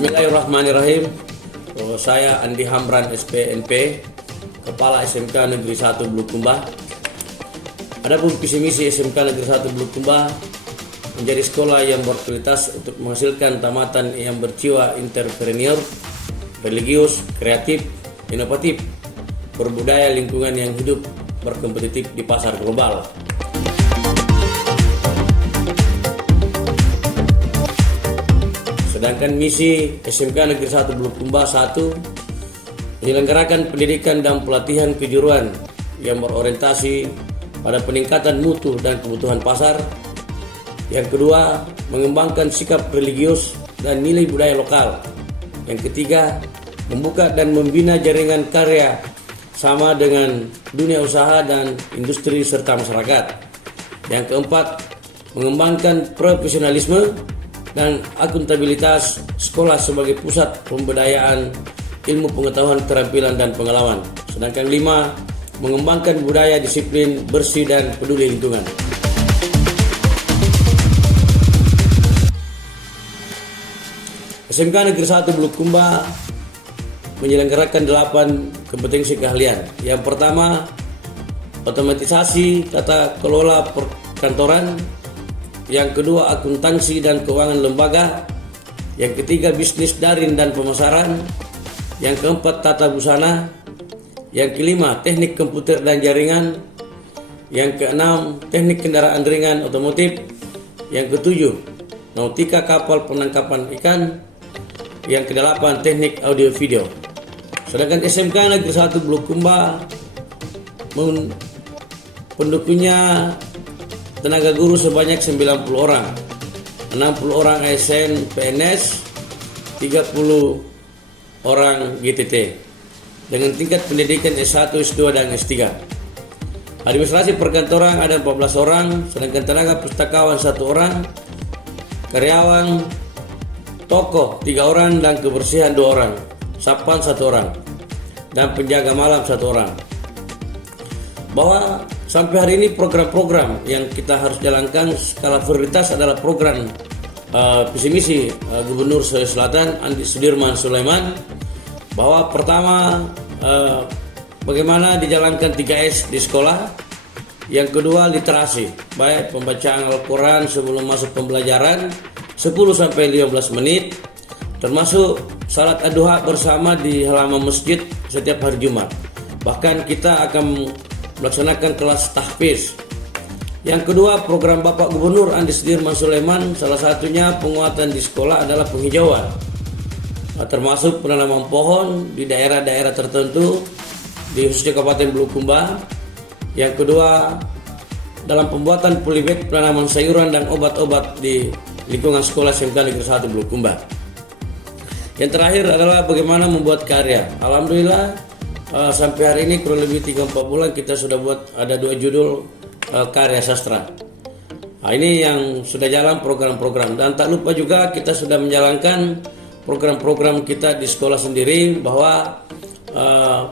Bismillahirrahmanirrahim. Saya Andi Hamran SPNP, Kepala SMK Negeri 1 Bulukumba. Adapun visi misi SMK Negeri 1 Bulukumba menjadi sekolah yang berkualitas untuk menghasilkan tamatan yang berjiwa entrepreneur, religius, kreatif, inovatif, berbudaya, lingkungan yang hidup, berkompetitif di pasar global. Sedangkan misi SMK Negeri 1 Bulukumba 1 menyelenggarakan pendidikan dan pelatihan kejuruan yang berorientasi pada peningkatan mutu dan kebutuhan pasar. Yang kedua, mengembangkan sikap religius dan nilai budaya lokal. Yang ketiga, membuka dan membina jaringan karya sama dengan dunia usaha dan industri serta masyarakat. Yang keempat, mengembangkan profesionalisme dan akuntabilitas sekolah sebagai pusat pemberdayaan ilmu pengetahuan, keterampilan, dan pengalaman. Sedangkan 5, mengembangkan budaya disiplin, bersih, dan peduli lingkungan. SMK Negeri 1 Bulukumba menyelenggarakan 8 kompetensi keahlian. Yang pertama, otomatisasi tata kelola perkantoran. Yang kedua, akuntansi dan keuangan lembaga. Yang ketiga, bisnis daring dan pemasaran. Yang keempat, tata busana. Yang kelima, teknik komputer dan jaringan. Yang keenam, teknik kendaraan ringan otomotif. Yang ketujuh, nautika kapal penangkapan ikan. Yang kedelapan, teknik audio video. Sedangkan SMK Negeri 1 Bulukumba pendukungnya tenaga guru sebanyak 90 orang, 60 orang ASN PNS, 30 orang GTT dengan tingkat pendidikan S1, S2, dan S3. Administrasi perkantoran ada 14 orang, sedangkan tenaga pustakawan 1 orang, karyawan toko 3 orang, dan kebersihan 2 orang, satpam 1 orang, dan penjaga malam 1 orang. Bahwa sampai hari ini program-program yang kita harus jalankan skala prioritas adalah program visi misi Gubernur Sulawesi Selatan Andi Sudirman Sulaiman. Bahwa pertama, bagaimana dijalankan 3S di sekolah. Yang kedua, literasi, baik pembacaan Al-Quran sebelum masuk pembelajaran 10-15 menit, termasuk salat ad-duha bersama di halaman masjid setiap hari Jumat. Bahkan kita akan melaksanakan kelas tahfiz. Yang kedua, program Bapak Gubernur Andi Sudirman Sulaiman, salah satunya penguatan di sekolah adalah penghijauan, termasuk penanaman pohon di daerah-daerah tertentu di khususnya Kabupaten Bulukumba. Yang kedua, dalam pembuatan polybag penanaman sayuran dan obat-obat di lingkungan sekolah SMK Negeri 1 Bulukumba. Yang terakhir adalah bagaimana membuat karya. Alhamdulillah, sampai hari ini kurang lebih 3-4 bulan kita sudah buat ada 2 judul karya sastra. Nah, ini yang sudah jalan program-program, dan tak lupa juga kita sudah menjalankan program-program kita di sekolah sendiri. Bahwa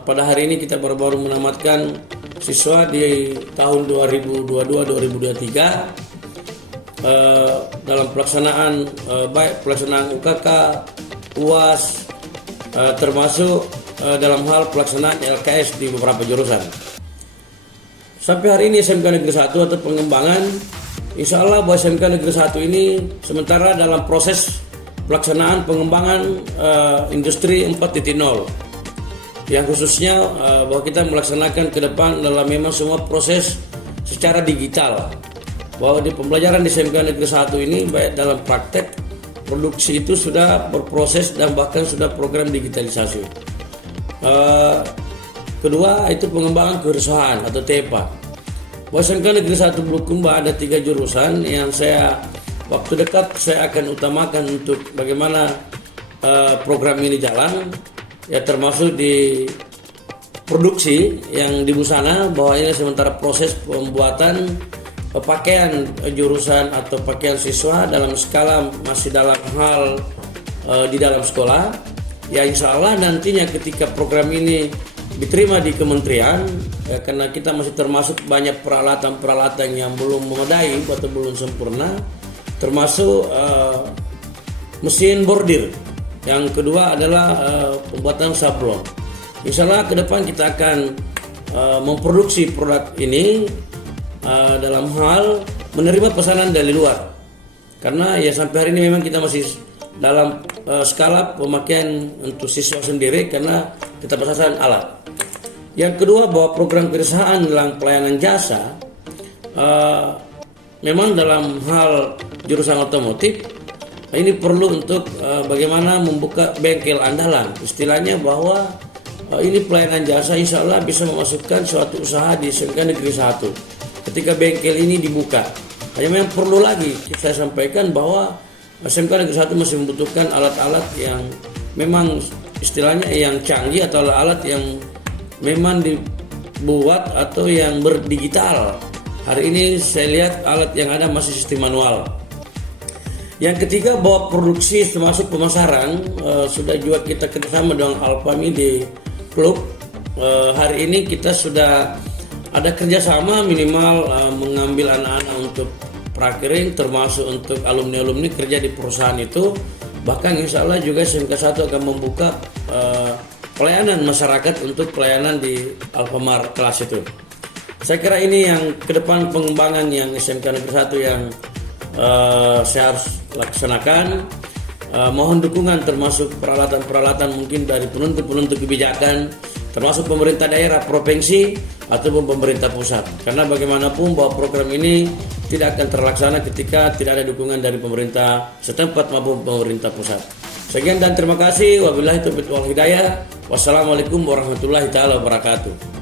pada hari ini kita baru-baru menamatkan siswa di tahun 2022-2023 dalam pelaksanaan baik pelaksanaan UKK, UAS, termasuk dalam hal pelaksanaan LKS di beberapa jurusan. Sampai hari ini SMK Negeri 1 atau pengembangan, insya Allah bahwa SMK Negeri 1 ini sementara dalam proses pelaksanaan pengembangan industri 4.0, yang khususnya bahwa kita melaksanakan ke depan dalam memang semua proses secara digital. Bahwa di pembelajaran di SMK Negeri 1 ini baik dalam praktek, produksi itu sudah berproses dan bahkan sudah program digitalisasi. Kedua, itu pengembangan kewirausahaan atau TEPA. Bahwa SMK Negeri 1 Bulukumba ada 3 jurusan yang waktu dekat saya akan utamakan untuk bagaimana program ini jalan, ya termasuk di produksi yang di busana. Bahwa ini sementara proses pembuatan pakaian jurusan atau pakaian siswa dalam skala masih dalam hal di dalam sekolah. Ya insya Allah nantinya ketika program ini diterima di kementerian, ya, karena kita masih termasuk banyak peralatan-peralatan yang belum memadai atau belum sempurna, termasuk mesin bordir Yang kedua adalah pembuatan sablon. Insya Allah ke depan kita akan memproduksi produk ini dalam hal menerima pesanan dari luar. Karena ya sampai hari ini memang kita masih dalam skala pemakaian untuk siswa sendiri karena kita pesanan alat. Yang kedua, bahwa program perusahaan dalam pelayanan jasa memang dalam hal jurusan otomotif ini perlu untuk bagaimana membuka bengkel andalan. Istilahnya bahwa ini pelayanan jasa insya Allah bisa memasukkan suatu usaha di SMK Negeri 1 ketika bengkel ini dibuka. Hanya memang perlu lagi saya sampaikan bahwa SMK Negeri 1 masih membutuhkan alat-alat yang memang istilahnya yang canggih atau alat yang memang dibuat atau yang berdigital. Hari ini saya lihat alat yang ada masih sistem manual. Yang ketiga, bahwa produksi termasuk pemasaran sudah juga kita kerjasama dengan Alfami di klub. Hari ini kita sudah ada kerjasama minimal mengambil anak-anak untuk prakiring, termasuk untuk alumni-alumni kerja di perusahaan itu. Bahkan insya Allah juga SMK 1 akan membuka pelayanan masyarakat untuk pelayanan di Alfamart kelas itu. Saya kira ini yang ke depan pengembangan yang SMK Negeri 1 yang saya harus laksanakan. Mohon dukungan termasuk peralatan-peralatan mungkin dari penentu-penentu kebijakan, termasuk pemerintah daerah, provinsi ataupun pemerintah pusat. Karena bagaimanapun bahwa program ini tidak akan terlaksana ketika tidak ada dukungan dari pemerintah setempat maupun pemerintah pusat. Sekian dan terima kasih. Wabillahi taufiq wal hidayah. Wassalamualaikum warahmatullahi taala wabarakatuh.